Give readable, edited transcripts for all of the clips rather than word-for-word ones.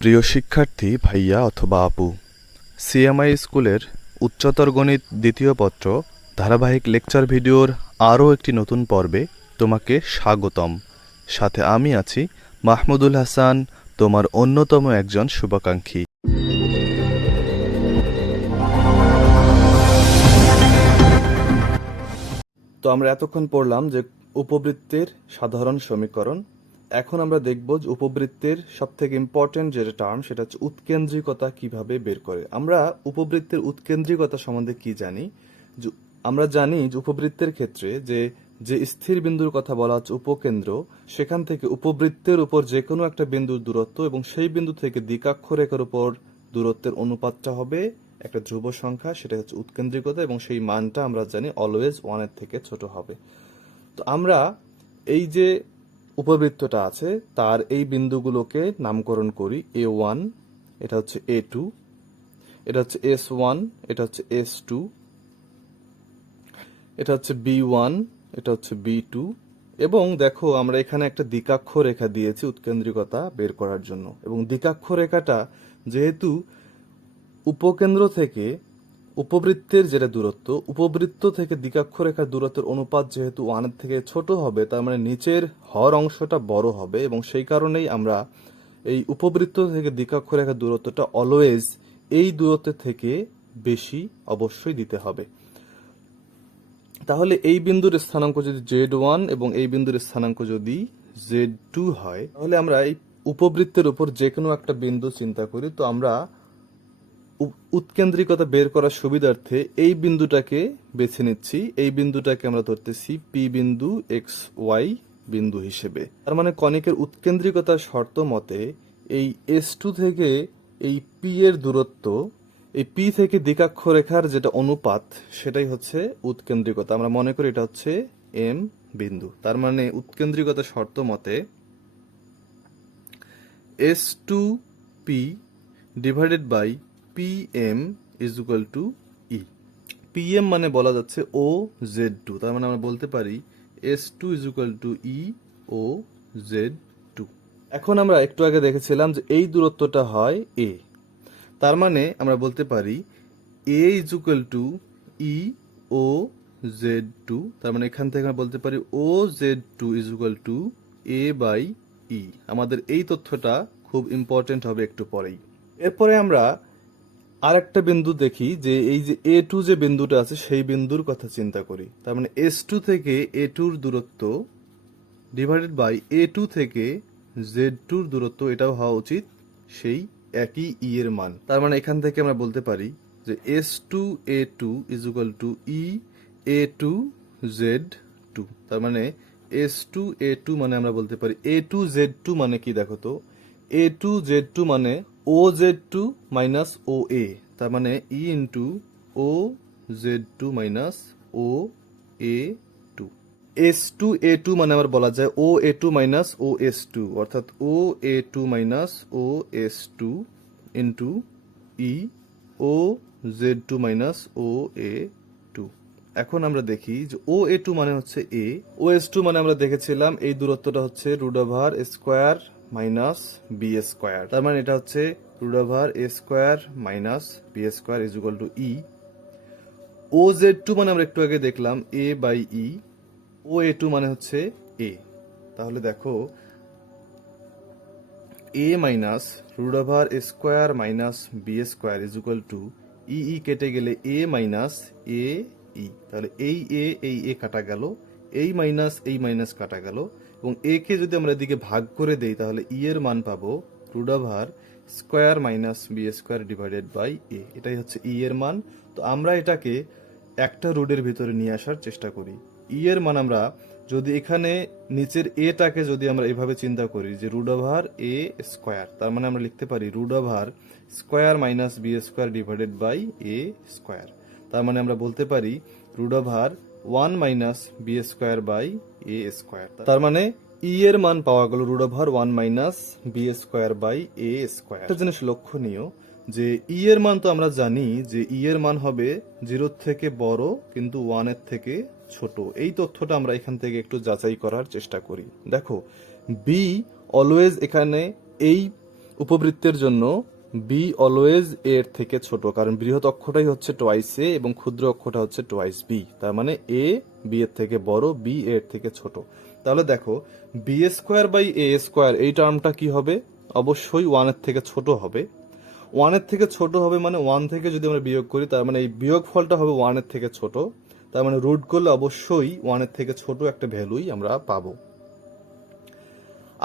প্রিয় শিক্ষার্থী ভাইয়া অথবা আপু, সিএমআই স্কুলের উচ্চতর গণিত দ্বিতীয় পত্র ধারাবাহিক লেকচার ভিডিওর আরও একটি নতুন পর্বে তোমাকে স্বাগতম। সাথে আমি আছি মাহমুদুল হাসান, তোমার অন্যতম একজন শুভাকাঙ্ক্ষী। তো আমরা এতক্ষণ পড়লাম যে উপবৃত্তের সাধারণ সমীকরণ। এখন আমরা দেখব যে উপবৃত্তের সবথেকে ইম্পর্টেন্ট যেটা টার্ম, সেটা হচ্ছে উৎকেন্দ্রিকতা কিভাবে বের করে। আমরা উপবৃত্তের উৎকেন্দ্রিকতা সম্বন্ধে কি জানি? আমরা জানি যে উপবৃত্তের ক্ষেত্রে যে স্থির বিন্দুর কথা বলা হচ্ছে উপকেন্দ্র, সেখান থেকে উপবৃত্তের উপর যে কোনো একটা বিন্দুর দূরত্ব এবং সেই বিন্দু থেকে দ্বিকাক্ষ রেখার উপর দূরত্বের অনুপাতটা হবে একটা ধ্রুব সংখ্যা, সেটা হচ্ছে উৎকেন্দ্রিকতা, এবং সেই মানটা আমরা জানি অলওয়েজ 1-এর থেকে ছোট হবে। তো আমরা এই যে উপবৃত্তটা আছে তার এই বিন্দুগুলোকে নামকরণ করি A1, এটা হচ্ছে A2, এটা হচ্ছে S1, এটা হচ্ছে S2, এটা হচ্ছে B1, এটা হচ্ছে B2, এবং দেখো আমরা এখানে একটা দ্বিকাক্ষ রেখা দিয়েছি উৎকেন্দ্রিকতা বের করার জন্য। এবং দ্বিকাক্ষ রেখাটা যেহেতু উপকেন্দ্র থেকে উপবৃত্তের যেটা দূরত্ব, উপবৃত্ত থেকে দ্বিকাক্ষ রেখার দূরত্বের অনুপাত যেহেতু 1-এর থেকে ছোট হবে, তার মানে নিচের হর অংশটা বড় হবে, এবং সেই কারণেই আমরা এই উপবৃত্ত থেকে দ্বিকাক্ষ রেখার দূরত্বটা অলওয়েজ এই দূরত্বের থেকে বেশি অবশ্যই দিতে হবে। তাহলে এই বিন্দুর স্থানাঙ্ক যদি Z1 এবং এই বিন্দুর স্থানাঙ্ক যদি Z2 হয়, তাহলে আমরা এই উপবৃত্তের উপর যে কোনো একটা বিন্দু চিন্তা করি। তো আমরা উৎকেন্দ্রিকতা বের করার সুবিধার্থে এই বিন্দুটাকে বেছে নিচ্ছি। এই বিন্দুটাকে আমরা ধরতেছি পি বিন্দু এক্স ওয়াই বিন্দু হিসেবে। তার মানে কনিকের উৎকেন্দ্রিকতার শর্ত মতে এই S2 থেকে এই পি এর দূরত্ব, এই পি থেকে দ্বিকাক্ষ রেখার যেটা অনুপাত, সেটাই হচ্ছে উৎকেন্দ্রিকতা। আমরা মনে করি এটা হচ্ছে এম বিন্দু। তার মানে উৎকেন্দ্রিকতার শর্ত মতে S2P divided by PM is equal to e. PM মানে বলা যাচ্ছে ও Z2, তার মানে আমরা বলতে পারি S2 is equal to E O Z2। এখন আমরা একটু আগে দেখেছিলাম যে এই দূরত্বটা হয় A, তার মানে আমরা বলতে পারি A is equal to E O Z2। তার মানে এখান থেকে আমরা বলতে পারি O Z2 is equal to A by E. আমাদের এই তথ্যটা খুব ইম্পর্টেন্ট হবে একটু পরেই। এরপরে আমরা আরেকটা বিন্দু দেখি যে এই যে A2 যে বিন্দুটা আছে সেই বিন্দুর কথা চিন্তা করি। তার মানে S2 থেকে A2 এর দূরত্ব ডিভাইডেড বাই A2 থেকে Z2 এর দূরত্ব, এটাও হওয়া উচিত সেই একই ই এর মান। তার মানে এখান থেকে আমরা বলতে পারি যে S2A2 is equal to E A2 Z2। তার মানে S2A2 মানে আমরা বলতে পারি A2 Z2 মানে কি দেখো তো, A2 Z2 মানে OZ2 মাইনাস OA। তার মানে E into OZ2 minus OA2। S2A2 মানে আবার বলা যায় OA2 মাইনাস OS2, অর্থাৎ OA2 minus OS2 into E OZ2 minus OA2। এখন আমরা দেখি যে OA2 মানে হচ্ছে A, OS2 মানে আমরা দেখেছিলাম এই দূরত্বটা হচ্ছে root over square minus B square. তার মানে এটা হচ্ছে root over A square minus B square is equal to e. OZ2 মানে আমরা একটু আগে দেখলাম A বাই ই, OA2 মানে হচ্ছে A। তাহলে দেখো A minus root over A square minus B square is equal to E কেটে গেলে A মাইনাস এ ই। তাহলে এই এ কাটা গেল, এই মাইনাস কাটা গেল, এবং এ কে যদি আমরা এদিকে ভাগ করে দেই তাহলে ই এর মান পাবো root over square minus B square divided by A. এটাই হচ্ছে ই এর মান। তো আমরা এটাকে একটা রুটের ভিতরে নিয়ে আসার চেষ্টা করি। ই এর মান আমরা যদি এখানে নিচের এটাকে যদি আমরা এভাবে চিন্তা করি যে রুট ওভার এ স্কোয়ার, তার মানে আমরা লিখতে পারি root over square minus B square divided by A square. তার মানে আমরা বলতে পারি root over 1 minus B square by A square. তার মানে ই এর মান পাওয়া গেল root over 1 minus B square by A square. একটা জিনিস লক্ষণীয় যে ই এর মান তো আমরা জানি যে ই এর মান হবে 0 থেকে বড় কিন্তু 1 এর থেকে ছোট। এই তথ্যটা আমরা এখান থেকে একটু যাচাই করার চেষ্টা করি। দেখো বি অলওয়েজ এখানে এই উপবৃত্তের জন্য বি অলওয়েজ এর থেকে ছোট, কারণ বৃহৎ অক্ষটাই হচ্ছে টোয়াইস এ এবং ক্ষুদ্র অক্ষটা হচ্ছে টোয়াইস বি। তার মানে এ বি এর থেকে বড়, বি এর থেকে ছোট। তাহলে দেখো b square by A square এই টার্মটা কি হবে? অবশ্যই ওয়ানের থেকে ছোট হবে। ওয়ানের থেকে ছোট হবে মানে ওয়ান থেকে যদি আমরা বিয়োগ করি তার মানে এই বিয়োগ ফলটা হবে ওয়ানের থেকে ছোট। তার মানে রুট করলে অবশ্যই ওয়ানের থেকে ছোট একটা ভ্যালুই আমরা পাবো।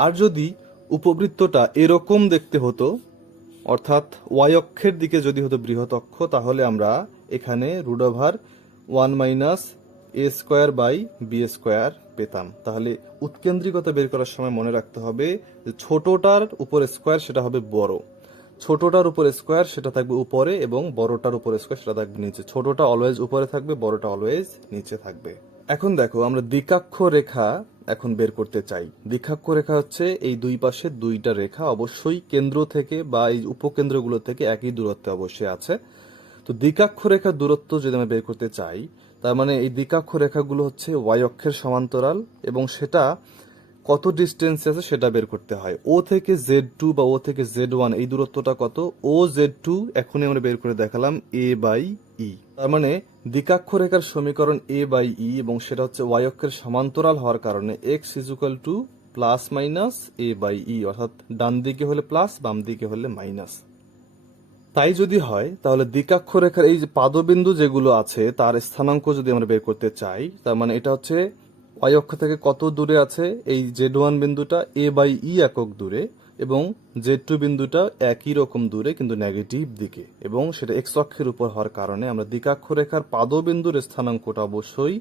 আর যদি উপবৃত্তটা এরকম দেখতে হতো, অর্থাৎ ওয়াই অক্ষের দিকে যদি হতো বৃহৎ অক্ষ, তাহলে আমরা এখানে root over 1 minus A square by b square পেতাম। তাহলে উৎকেন্দ্রিকতা বের করার সময় মনে রাখতে হবে যে ছোটটার উপর স্কোয়ার সেটা হবে বড়, ছোটটার উপর স্কোয়ার সেটা থাকবে উপরে এবং বড়টার উপর স্কোয়ার সেটা থাকবে নিচে। ছোটটা অলওয়েজ উপরে থাকবে, বড়টা অলওয়েজ নিচে থাকবে। এখন দেখো আমরা দ্বিকাক্ষ রেখা এখন বের করতে চাই। দ্বিকাক্ষ রেখা হচ্ছে এই দুই পাশে দুইটা রেখা অবশ্যই কেন্দ্র থেকে বা এই উপকেন্দ্রগুলো থেকে একই দূরত্বে অবশ্যই আছে। তো দ্বিকাক্ষ রেখার দূরত্ব যদি আমরা বের করতে চাই, তার মানে এই দ্বিকাক্ষ রেখাগুলো হচ্ছে ওয়াই অক্ষের সমান্তরাল এবং সেটা কত ডিস্টেন্স আছে সেটা বের করতে হয়। ও থেকে Z2 বা ও থেকে Z1 এই দূরত্বটা কত? ও Z2 এখনই আমরা বের করে দেখালাম a বাই ই। তার মানে দ্বিকাক্ষ রেখার সমীকরণ a বাই ই এবং সেটা হচ্ছে ওয়াই অক্ষের সমান্তরাল হওয়ার কারণে x is equal to plus minus a by E, অর্থাৎ ডান দিকে হলে প্লাস, বাম দিকে হলে মাইনাস। তাই যদি হয় তাহলে দ্বিকাক্ষ রেখার এই যে পাদবিন্দু যেগুলো আছে তার স্থানাঙ্ক যদি আমরা বের করতে চাই, তার মানে এটা হচ্ছে ওয়াই অক্ষ থেকে কত দূরে আছে, এই Z1 বিন্দুটা a বাই ই একক দূরে এবং Z2 বিন্দুটা একই রকম দূরে কিন্তু নেগেটিভ দিকে, এবং সেটা এক্স অক্ষের উপর হওয়ার কারণে আমরা দ্বিকাক্ষ রেখার পাদবিন্দুর স্থানাঙ্কটা অবশ্যই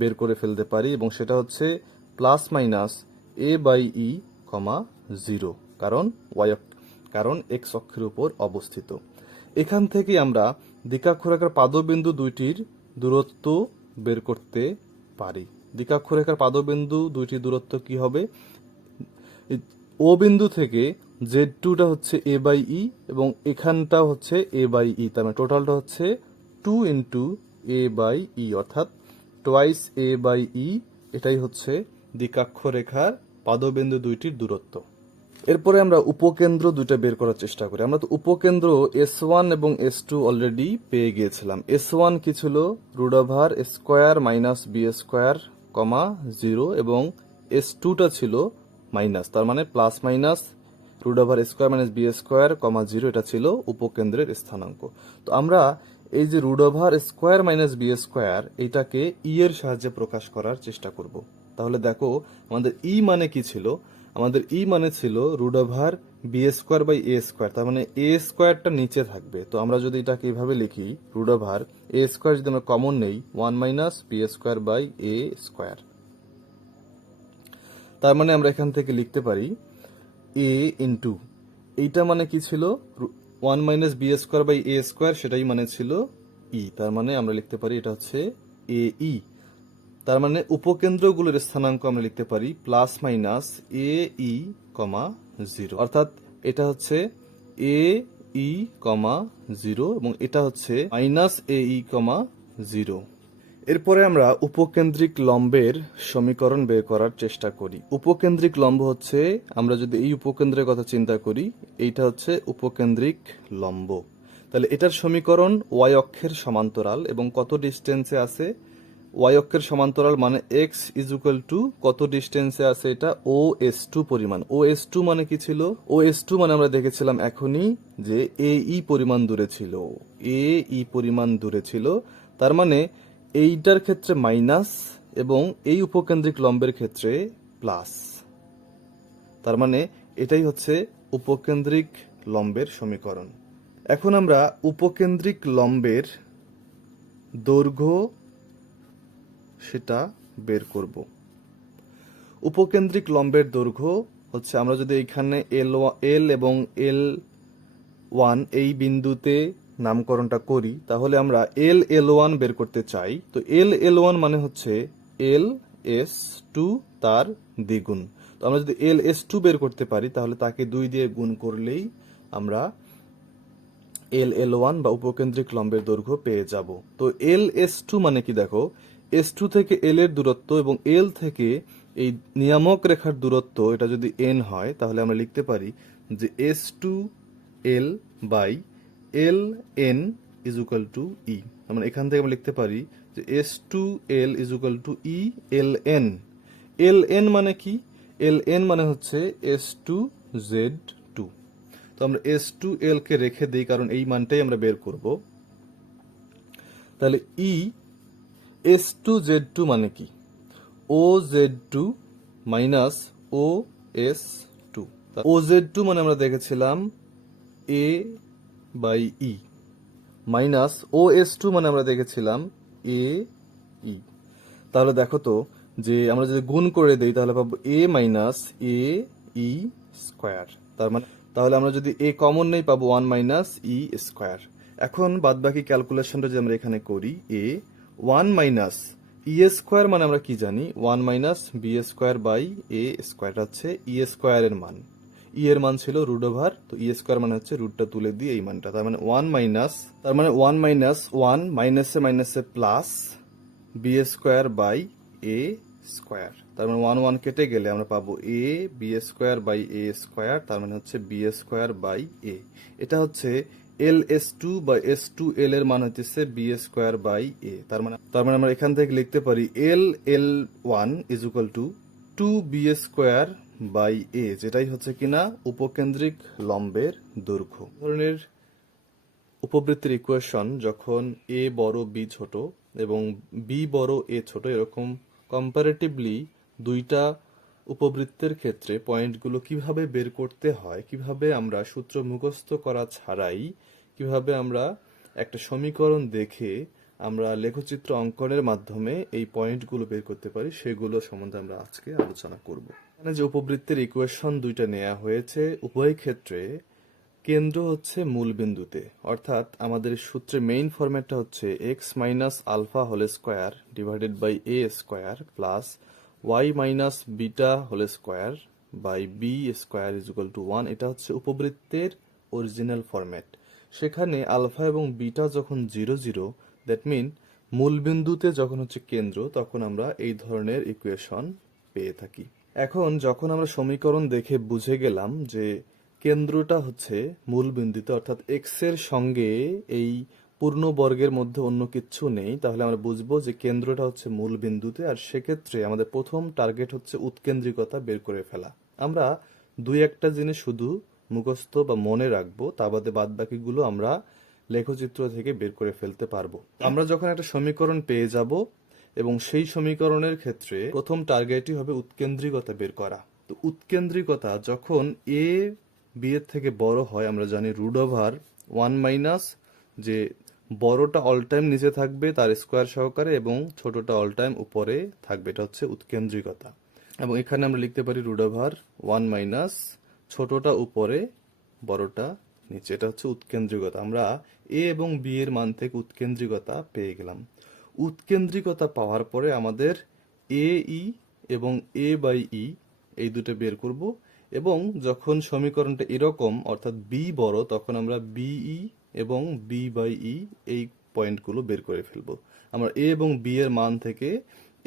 বের করে ফেলতে পারি এবং সেটা হচ্ছে plus minus a by e কমা 0, কারণ এক্স অক্ষের উপর অবস্থিত। এখান থেকে আমরা দ্বিকাক্ষ রেখার পাদবিন্দু দুইটির দূরত্ব বের করতে পারি। দ্বিকাক্ষ রেখার পাদবিন্দু দুইটির দূরত্ব কি হবে? ও বিন্দু থেকে Z2টা হচ্ছে a বাই ই এবং এখানটা হচ্ছে a বাই ই, তার মানে টোটালটা হচ্ছে 2 ইন্টু a বাই ই, অর্থাৎ টোয়াইস a বাই ই। এটাই হচ্ছে দ্বিকাক্ষ রেখার পাদবিন্দু দুইটির দূরত্ব। এরপরে আমরা উপকেন্দ্র দুইটা বের করার চেষ্টা করি। আমরা তো উপকেন্দ্র S1 এবং S2 অলরেডি পেয়ে গিয়েছিলাম। S1 কি ছিল? Root over square minus B square comma 0 এবং S2টা ছিল মাইনাস, তার মানে plus minus root over square minus B square comma 0, এটা ছিল উপকেন্দ্রের স্থানাঙ্ক। তো আমরা এই যে root over square minus B square এইটাকে ই এর সাহায্যে প্রকাশ করার চেষ্টা করব। তাহলে দেখো আমাদের ই মানে কি ছিল? আমাদের ই মানে ছিল root over B square by A square, তার মানে এ স্কোয়ারটা নিচে থাকবে। তো আমরা যদি এটাকে এইভাবে লিখি, রুট ওভার এ স্কোয়ার যদি আমরা কমন নেই 1 minus B square by A square, তার মানে আমরা এখান থেকে লিখতে পারি এ ইন্টু এইটা মানে কি ছিল? 1 minus B square by A square, সেটাই মানে ছিল ই। তার মানে আমরা লিখতে পারি এটা হচ্ছে এ ই। তার মানে উপকেন্দ্রগুলোর স্থানাঙ্ক আমরা লিখতে পারি প্লাস মাইনাস এ ই কমা 0, অর্থাৎ এটা হচ্ছে এ ই কমা 0 এবং এটা হচ্ছে মাইনাস এ ই কমা 0। এরপরে আমরা উপকেন্দ্রিক লম্বের সমীকরণ বের করার চেষ্টা করি। উপকেন্দ্রিক লম্ব হচ্ছে, আমরা যদি এই উপকেন্দ্রের কথা চিন্তা করি, এইটা হচ্ছে উপকেন্দ্রিক লম্ব। তাহলে এটার সমীকরণ ওয়াই অক্ষের সমান্তরাল এবং কত ডিস্টেন্সে আছে? ওয়াই অক্ষের সমান্তরাল মানে এক্স ইজ ইকুয়াল টু কত ডিস্টেন্সে আছে? এটা ও এস টু পরিমাণ। ও এস টু মানে কি ছিল? ও এস টু মানে আমরা দেখেছিলাম এখনই যে এ ই পরিমাণ দূরে ছিল, এ ই পরিমাণ দূরে ছিল। তার মানে এইটার ক্ষেত্রে মাইনাস এবং এই উপকেন্দ্রিক লম্বের ক্ষেত্রে প্লাস। তার মানে এটাই হচ্ছে উপকেন্দ্রিক লম্বের সমীকরণ। এখন আমরা উপকেন্দ্রিক লম্বের দৈর্ঘ্য সেটা বের করব। উপকেন্দ্রিক লম্বের দৈর্ঘ্য হচ্ছে, আমরা যদি এখানে এল এবং L1 এই বিন্দুতে নামকরণটা করি, তাহলে আমরা L1 বের করতে চাই। তো L1 মানে হচ্ছে LS2 তার দ্বিগুণ। তো আমরা যদি LS2 বের করতে পারি তাহলে তাকে 2 দিয়ে গুণ করলেই আমরা L1 বা উপকেন্দ্রিক লম্বের দৈর্ঘ্য পেয়ে যাব। তো LS2 মানে কি? দেখো, S2 থেকে L এর দূরত্ব এবং L থেকে এই নিয়ামক রেখার দূরত্ব, এটা যদি n হয় তাহলে আমরা লিখতে পারি যে S2L by LN is equal to E. মানে এখান থেকে আমরা লিখতে পারি যে S2L is equal to E LN। LN মানে কি? LN মানে হচ্ছে S2Z2। তো আমরা S2L কে রেখে দিই, কারণ এই মানটাই আমরা বের করব। তাহলে ই S2Z2 মানে কি? OZ2 minus OS2। OZ2 মানে আমরা দেখেছিলাম A by E, minus OS2 মানে আমরা দেখেছিলাম A ই। তাহলে দেখো তো যে আমরা যদি গুণ করে দেই তাহলে পাবো A minus A E square. তাহলে আমরা যদি A কমন নেই পাবো 1 মাইনাস ই স্কোয়ার। এখন বাদবাকি ক্যালকুলেশনটা যদি আমরা এখানে করি, A 1 মাইনাস ই স্কোয়ার মানে আমরা কি জানি? 1 minus B square by A square হচ্ছে ই স্কোয়ারের মান। ই এর মান ছিল রুট ওভার, তো ই স্কোয়ার মানে হচ্ছে রুটটা তুলে দিয়ে এই মানটা, তার মানে 1 মাইনাস 1 মাইনাসে plus B square by A square. তার মানে 1 1 কেটে গেলে আমরা পাবো A B square by A square, তার মানে হচ্ছে বি স্কোয়ার বাই এ। এটা হচ্ছে LS2 বা S2L এর মান হচ্ছে বি স্কোয়ার বাই এ। তার মানে আমরা এখান থেকে লিখতে পারি LL1 is equal to 2 B square by A, যেটাই হচ্ছে কিনা উপকেন্দ্রিক লম্বের দৈর্ঘ্য। ধরনের উপবৃত্তের ইকুয়েশন যখন এ বড় বি ছোট এবং বি বড় এ ছোট, এরকম কম্পারেটিভলি দুইটা উপবৃত্তের ক্ষেত্রে পয়েন্টগুলো কিভাবে বের করতে হয়, কিভাবে আমরা সূত্র মুখস্থ করা ছাড়াই কিভাবে আমরা একটা সমীকরণ দেখে আমরা লেখচিত্র অঙ্কনের মাধ্যমে এই পয়েন্টগুলো বের করতে পারি, সেগুলো সম্বন্ধে আমরা আজকে আলোচনা করব। এখানে যে উপবৃত্তের ইকুয়েশন দুইটা নেওয়া হয়েছে, উভয় ক্ষেত্রে কেন্দ্র হচ্ছে মূল বিন্দুতে, অর্থাৎ আমাদের সূত্রের মেইন ফরম্যাটটা হচ্ছে x minus alpha whole square divided by A square plus y minus beta whole square by b square is equal to 1। এটা হচ্ছে উপবৃত্তের অরিজিনাল ফরম্যাট। সেখানে আলফা এবং বিটা যখন 0 0, দ্যাট মিন মূল বিন্দুতে যখন হচ্ছে কেন্দ্র, তখন আমরা এই ধরনের ইকুয়েশন পেয়ে থাকি। এখন যখন আমরা সমীকরণ দেখে বুঝে গেলাম যে কেন্দ্রটা হচ্ছে মূল বিন্দুতে, অর্থাৎ এক্স এর সঙ্গে এই পূর্ণ বর্গের মধ্যে অন্য কিচ্ছু নেই, তাহলে আমরা বুঝবো যে কেন্দ্রটা হচ্ছে মূল বিন্দুতে। আর সেক্ষেত্রে আমাদের প্রথম টার্গেট হচ্ছে উৎকেন্দ্রিকতা বের করে ফেলা। আমরা দুই একটা জিনিস শুধু মুখস্থ বা মনে রাখবো, তা বাদে বাদ বাকিগুলো আমরা লেখচিত্র থেকে বের করে ফেলতে পারবো। আমরা যখন একটা সমীকরণ পেয়ে যাব এবং সেই সমীকরণের ক্ষেত্রে প্রথম টার্গেটই হবে উৎকেন্দ্রিকতা বের করা। তো উৎকেন্দ্রিকতা যখন এ বি এর থেকে বড় হয়, আমরা জানি রুট ওভার 1 মাইনাস যে বড়টা অল টাইম নিচে থাকবে তার স্কোয়ার সহকারে এবং ছোটটা অল টাইম উপরে থাকবে, এটা হচ্ছে উৎকেন্দ্রিকতা। এবং এখানে আমরা লিখতে পারি রুট ওভার 1 মাইনাস ছোটটা উপরে বড়টা নিচে, এটা হচ্ছে উৎকেন্দ্রিকতা। আমরা এ এবং বি এর মান থেকে উৎকেন্দ্রিকতা পেয়ে গেলাম। উৎকেন্দ্রিকতা পাওয়ার পরে আমাদের এ ই এবং এ বাই ই এই দুটো বের করব, এবং যখন সমীকরণটা এরকম অর্থাৎ বি বড়, তখন আমরা বিই এবং বি বাই ই এই পয়েন্টগুলো বের করে ফেলবো। আমরা এ এবং বি এর মান থেকে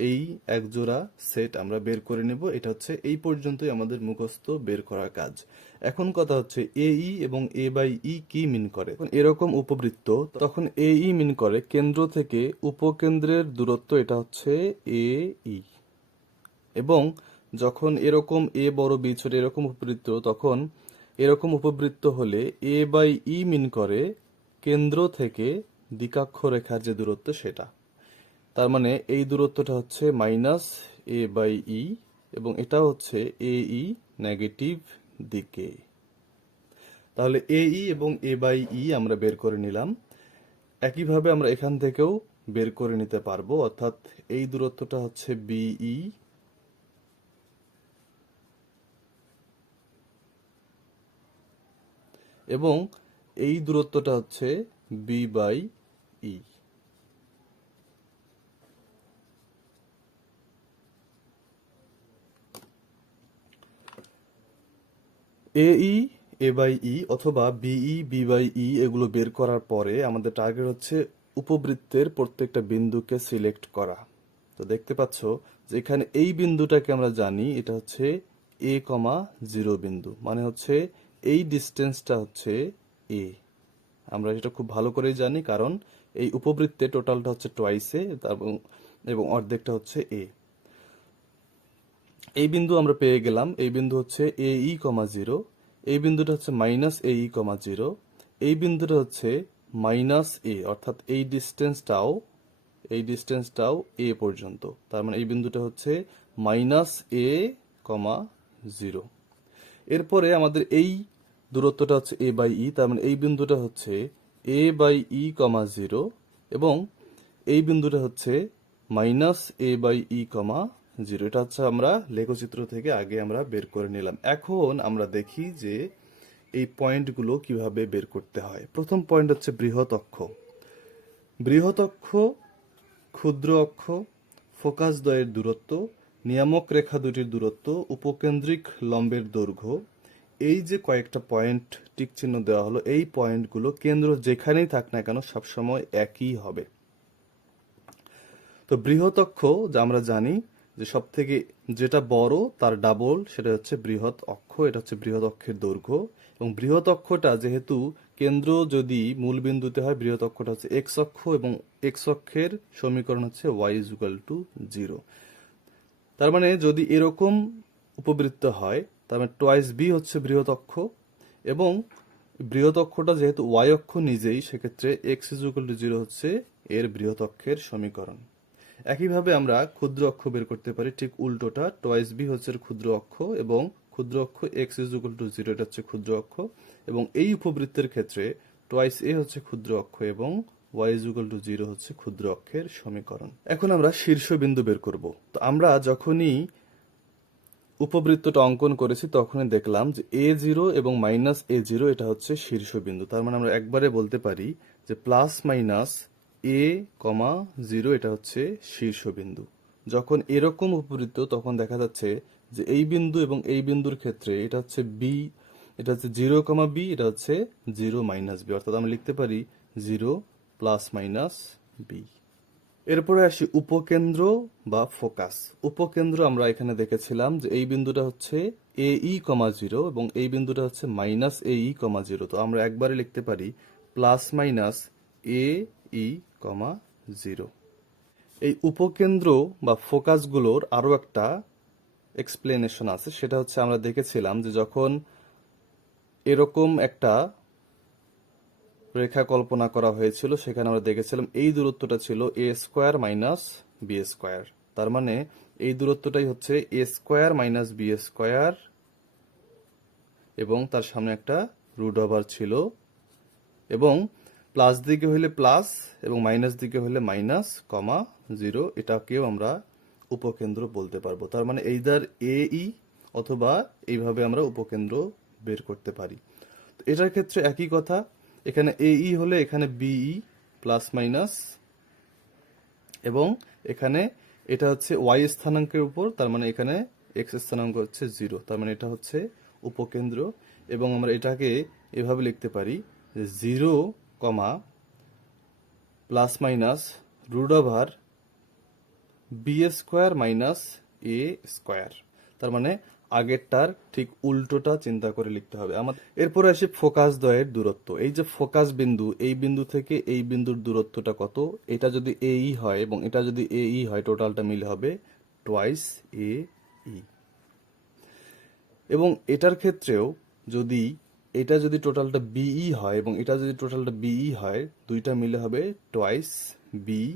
এই একজোড়া সেট আমরা বের করে নেব। এটা হচ্ছে এই পর্যন্তই আমাদের মুখস্থ বের করার কাজ। এখন কথা হচ্ছে এ ই এবং এ বাই ই কি মিন করে। এরকম উপবৃত্ত, তখন এ ই মিন করে কেন্দ্র থেকে উপকেন্দ্রের দূরত্ব, এটা হচ্ছে এ ই। এবং যখন এরকম এ বড় বি ছোট এরকম উপবৃত্ত, তখন এরকম উপবৃত্ত হলে এ বাই ই মিন করে কেন্দ্র থেকে দ্বিকাক্ষ রেখার যে দূরত্ব সেটা। তার মানে এই দূরত্বটা হচ্ছে মাইনাস এ বাই ই, এবং এটা হচ্ছে এ ই নেগেটিভ দিকে। তাহলে এ ই এবং এ বাই ই আমরা বের করে নিলাম। একইভাবে আমরা এখান থেকেও বের করে নিতে পারবো, অর্থাৎ এই দূরত্বটা হচ্ছে বিই এবং এই দূরত্বটা হচ্ছে বি বাই ই। এই এ বাই ই অথবা বিই বি বাই ই এগুলো বের করার পরে আমাদের টার্গেট হচ্ছে উপবৃত্তের প্রত্যেকটা বিন্দুকে সিলেক্ট করা। তো দেখতে পাচ্ছ যে এখানে এই বিন্দুটাকে আমরা জানি এটা হচ্ছে a, 0 বিন্দু, মানে হচ্ছে এই ডিস্টেন্সটা হচ্ছে এ। আমরা এটা খুব ভালো করেই জানি, কারণ এই উপবৃত্তে টোটালটা হচ্ছে টোয়াইস এ এবং অর্ধেকটা হচ্ছে এ। এই বিন্দু আমরা পেয়ে গেলাম, এই বিন্দু হচ্ছে এ ই কমা জিরো, এই বিন্দুটা হচ্ছে মাইনাস এ ই কমা জিরো, এই বিন্দুটা হচ্ছে মাইনাস এ, অর্থাৎ এই ডিস্টেন্সটাও এ পর্যন্ত। তার মানে এই বিন্দুটা হচ্ছে মাইনাস এ কমা জিরো। এরপরে আমাদের এই দূরত্বটা হচ্ছে এ বাই ই, তার মানে এই বিন্দুটা হচ্ছে এ বাই ই কমা জিরো, এবং এই বিন্দুটা হচ্ছে minus a by e comma zero. এটা হচ্ছে আমরা লেখচিত্র থেকে আগে আমরা বের করে নিলাম। এখন আমরা দেখি যে এই পয়েন্টগুলো কিভাবে বের করতে হয়। প্রথম পয়েন্ট হচ্ছে বৃহৎ অক্ষ। বৃহৎ অক্ষ, ক্ষুদ্র অক্ষ, ফোকাস দ্বয়ের দূরত্ব, নিয়ামক রেখা দুটির দূরত্ব, উপকেন্দ্রিক লম্বের দৈর্ঘ্য, এই যে কয়েকটা পয়েন্ট টিক চিহ্ন দেওয়া হলো, এই পয়েন্টগুলো কেন্দ্র যেখানেই থাক না কেন সবসময় একই হবে। তো বৃহৎ অক্ষ যা আমরা জানি যে সব থেকে যেটা বড় তার ডাবল, সেটা হচ্ছে বৃহৎ অক্ষ। এটা হচ্ছে বৃহৎ অক্ষের দৈর্ঘ্য। এবং বৃহৎ অক্ষটা যেহেতু কেন্দ্র যদি মূল বিন্দুতে হয়, বৃহৎ অক্ষটা হচ্ছে এক্স অক্ষ, এবং এক্স অক্ষের সমীকরণ হচ্ছে Y is equal to zero. তার মানে যদি এরকম উপবৃত্ত হয়, তার মানে টোয়াইস বি হচ্ছে বৃহৎ অক্ষ, এবং বৃহৎ অক্ষটা যেহেতু ওয়াই অক্ষ নিজেই, সেক্ষেত্রে x is equal to zero হচ্ছে এর বৃহৎ অক্ষের সমীকরণ। একইভাবে আমরা ক্ষুদ্র অক্ষ বের করতে পারি, ঠিক উল্টোটা। টোয়াইস বি হচ্ছে ক্ষুদ্র অক্ষ, এবং ক্ষুদ্র অক্ষ x is equal to zero, এটা হচ্ছে ক্ষুদ্র অক্ষ। এবং এই উপবৃত্তের ক্ষেত্রে টোয়াইস এ হচ্ছে ক্ষুদ্র অক্ষ, এবং y is equal to zero হচ্ছে ক্ষুদ্র অক্ষের সমীকরণ। এখন আমরা শীর্ষবিন্দু বের করব। তো আমরা যখনই উপবৃত্তটা অঙ্কন করেছি তখনই দেখলাম যে এ জিরো এবং মাইনাস এ জিরো এটা হচ্ছে শীর্ষবিন্দু। তার মানে আমরা একবারে বলতে পারি যে প্লাস মাইনাস এ কমা জিরো এটা হচ্ছে শীর্ষবিন্দু। যখন এরকম উপবৃত্ত, তখন দেখা যাচ্ছে যে এই বিন্দু এবং এই বিন্দুর ক্ষেত্রে এটা হচ্ছে বি, এটা হচ্ছে জিরো কমা বি, এটা হচ্ছে জিরো মাইনাস বি, অর্থাৎ আমরা লিখতে পারি জিরো প্লাস মাইনাস বি। এরপরে আসি উপকেন্দ্র বা ফোকাস। উপকেন্দ্র আমরা এখানে দেখেছিলাম যে এই বিন্দুটা হচ্ছে এ ই কমা জিরো, এবং এই বিন্দুটা হচ্ছে মাইনাস এ ই কমা জিরো। তো আমরা একবারে লিখতে পারি প্লাস মাইনাস এ ই কমা জিরো। এই উপকেন্দ্র বা ফোকাসগুলোর আরো একটা এক্সপ্লেনেশন আছে, সেটা হচ্ছে আমরা দেখেছিলাম যে যখন এরকম একটা রেখা কল্পনা করা হয়েছিল, সেখানে আমরা দেখেছিলাম এই দূরত্বটা ছিল এ স্কোয়ার মাইনাস বি স্কোয়ার। তার মানে এই দূরত্বটাই হচ্ছে এ স্কোয়ার মাইনাস বি স্কোয়ার, এবং তার সামনে একটা রুট ওভার ছিল, এবং প্লাস দিকে হইলে প্লাস এবং মাইনাস দিকে হইলে মাইনাস কমা জিরো। এটাকেও আমরা উপকেন্দ্র বলতে পারবো। তার মানে এইদার এ ই অথবা এইভাবে আমরা উপকেন্দ্র বের করতে পারি। তো এটার ক্ষেত্রে একই কথা, এখানে এ ই হলে এখানে বিই প্লাস মাইনাস, এবং এখানে এটা হচ্ছে ওয়াই স্থানাঙ্কের উপর, তার মানে এখানে এক্স স্থানাঙ্ক হচ্ছে জিরো। তার মানে এটা হচ্ছে উপকেন্দ্র, এবং আমরা এটাকে এভাবে লিখতে পারি যে zero comma plus minus root over B square minus এ স্কোয়ার। তার মানে আগেরটার ঠিক উল্টোটা চিন্তা করে লিখতে হবে আমাদের। এরপরে আসি ফোকাস দ্বয়ের দূরত্ব। এই যে ফোকাস বিন্দু, এই বিন্দু থেকে এই বিন্দুর দূরত্বটা কত? এটা যদি এ ই হয় এবং এটা যদি এ ই হয়, টোটালটা মিলে হবে টোয়াইস এ ই। এবং এটার ক্ষেত্রেও যদি এটা যদি টোটালটা বিই হয় এবং এটা যদি টোটালটা বিই হয়, দুইটা মিলে হবে টোয়াইস বিই।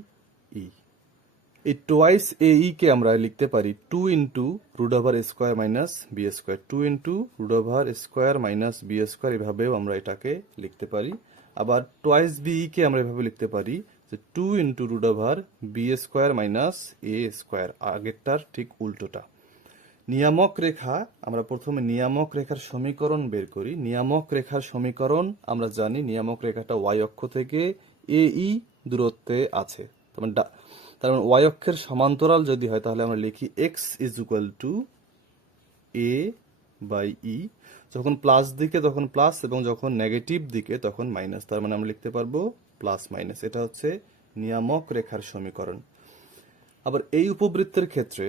এই টোয়াইস এ ই কে আমরা লিখতে পারি two into root over square minus B square, two into root over square minus B square, এভাবেও আমরা এটাকে লিখতে পারি। আবার টোয়াইস বিই কে আমরা এভাবে লিখতে পারি যে two into root over B square minus এ স্কোয়ার, আগেরটার ঠিক উল্টোটা। নিয়ামক রেখা, আমরা প্রথমে নিয়ামক রেখার সমীকরণ বের করি। নিয়ামক রেখার সমীকরণ আমরা জানি, নিয়ামক রেখাটা ওয়াই অক্ষ থেকে এ ই দূরত্বে আছে। তার মানে ওয়াই অক্ষের সমান্তরাল যদি হয়, তাহলে আমরা লিখি X is equal to A by E. যখন প্লাস দিকে তখন প্লাস, এবং যখন নেগেটিভ দিকে তখন মাইনাস। তার মানে আমরা লিখতে পারবো প্লাস মাইনাস। এটা হচ্ছে নিয়ামক রেখার সমীকরণ। আবার এই উপবৃত্তের ক্ষেত্রে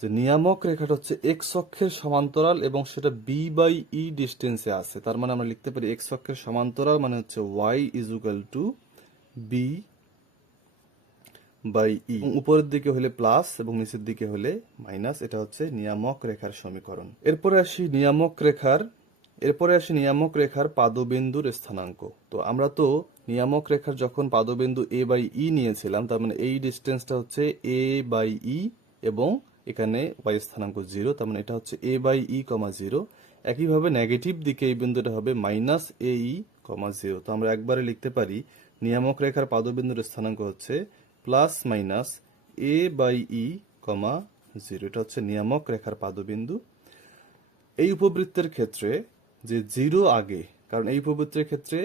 যে নিয়ামক রেখাটা হচ্ছে এক্স অক্ষের সমান্তরাল এবং সেটা বি বাই ই ডিস্টেন্সে আছে। তার মানে আমরা লিখতে পারি এক্স অক্ষের সমান্তরাল মানে হচ্ছে Y is equal to B by E, উপরের দিকে হলে প্লাস এবং নিচের দিকে হলে মাইনাস। এটা হচ্ছে নিয়ামক রেখার সমীকরণ। এরপরে আসি নিয়ামক রেখার পাদবিন্দুর স্থানাঙ্ক। তো আমরা তো নিয়ামক রেখার যখন পাদবিন্দু এ বাই ই নিয়েছিলাম, তার মানে এই ডিস্টেন্সটা হচ্ছে এ বাই ই এবং এখানে ওয়াই স্থানাঙ্ক 0, তার মানে এটা হচ্ছে এ বাই ই কমা 0। একইভাবে নেগেটিভ দিকে এই বিন্দুটা হবে মাইনাস এ ই কমা 0। তো আমরা একবারে লিখতে পারি নিয়ামক রেখার পাদবিন্দুর স্থানাঙ্ক হচ্ছে plus minus a by e কমা 0। এটা হচ্ছে নিয়ামক রেখার পাদবিন্দু। এই উপবৃত্তের ক্ষেত্রে যে 0 আগে, কারণ এই উপবৃত্তের ক্ষেত্রে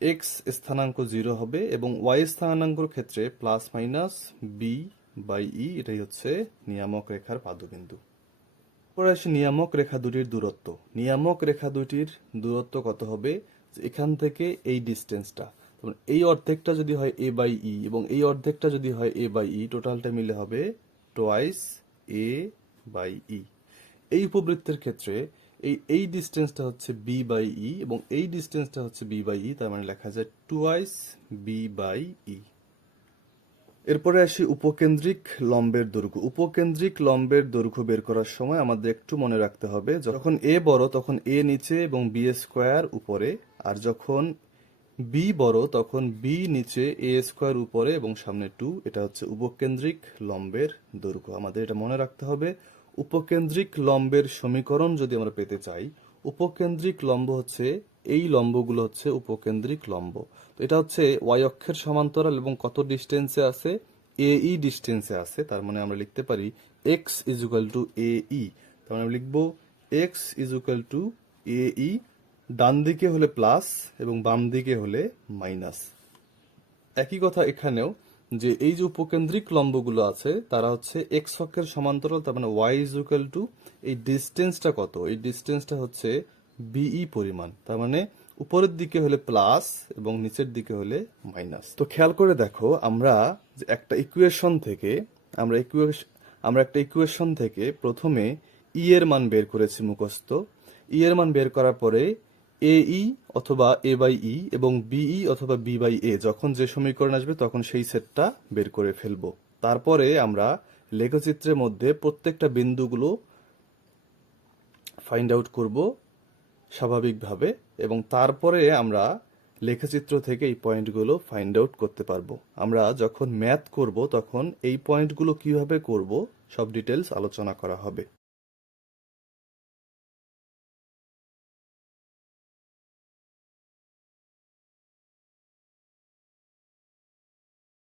এক্স স্থানাঙ্ক 0 হবে এবং ওয়াই স্থানাঙ্কর ক্ষেত্রে প্লাস মাইনাস বি বাই ই, এটাই হচ্ছে নিয়ামক রেখার পাদবিন্দু। পরে আসি নিয়ামক রেখা দুটির দূরত্ব। নিয়ামক রেখা দুটির দূরত্ব কত হবে? এখান থেকে এই ডিস্টেন্সটা, এই অর্ধেকটা যদি হয় এ বাই ই এবং এই অর্ধেকটা যদি হয় এ বাই ই, টোটালটা মিলে হবে টোয়াইস এ বাই ই। এই উপবৃত্তের ক্ষেত্রে এই ডিস্টেন্সটা হচ্ছে বি বাই ই এবং এই ডিস্টেন্সটা হচ্ছে বি বাই ই, তার মানে লেখা যায় টোয়াইস বি বাই ই। এরপরে আসি উপকেন্দ্রিক লম্বের দৈর্ঘ্য। উপকেন্দ্রিক লম্বের দৈর্ঘ্য বের করার সময় আমাদের একটু মনে রাখতে হবে, যখন এ বড় তখন এ নিচে এবং বি স্কোয়ার উপরে, আর যখন বি বড় তখন বি নিচে এ স্কোয়ার উপরে এবং সামনে 2। এটা হচ্ছে উপকেন্দ্রিক লম্বের দৈর্ঘ্য। আমাদের এটা মনে রাখতে হবে। উপকেন্দ্রিক লম্বের সমীকরণ যদি আমরা পেতে চাই, উপকেন্দ্রিক লম্ব হচ্ছে এই লম্বগুলো হচ্ছে উপকেন্দ্রিক লম্ব। তো এটা হচ্ছে ওয়াই অক্ষের সমান্তরাল এবং কত ডিস্টেন্সে আছে? এ ই ডিস্টেন্সে আছে। তার মানে আমরা লিখতে পারি এক্স ইজ ইকুয়াল টু এ ই। তার মানে আমরা লিখবো এক্স ইজ ইকুয়াল টু এ ই। ডান দিকে হলে প্লাস এবং বাম দিকে হলে মাইনাস। একই কথা এখানেও, যে এই যে উপকেন্দ্রিক লম্বগুলো আছে তারা হচ্ছে এক্স অক্ষের সমান্তরাল, তার মানে ওয়াই ইজ ইকুয়াল টু এই ডিস্টেন্সটা কত? এই ডিস্টেন্সটা হচ্ছে বিই পরিমাণ। তার মানে উপরের দিকে হলে প্লাস এবং নিচের দিকে হলে মাইনাস। তো খেয়াল করে দেখো, আমরা যে একটা ইকুয়েশন থেকে প্রথমে ই এর মান বের করেছি মুখস্থ। ই এর মান বের করার পরে এ ই অথবা এ বাই ই এবং বিই অথবা বি বাই এ যখন যে সমীকরণ আসবে তখন সেই সেটটা বের করে ফেলবো। তারপরে আমরা লেখচিত্রের মধ্যে প্রত্যেকটা বিন্দুগুলো ফাইন্ড আউট করব স্বাভাবিকভাবে এবং তারপরে আমরা লেখচিত্র থেকে এই পয়েন্টগুলো ফাইন্ড আউট করতে পারবো। আমরা যখন ম্যাথ করব তখন এই পয়েন্টগুলো কিভাবে করব সব ডিটেলস আলোচনা করা হবে।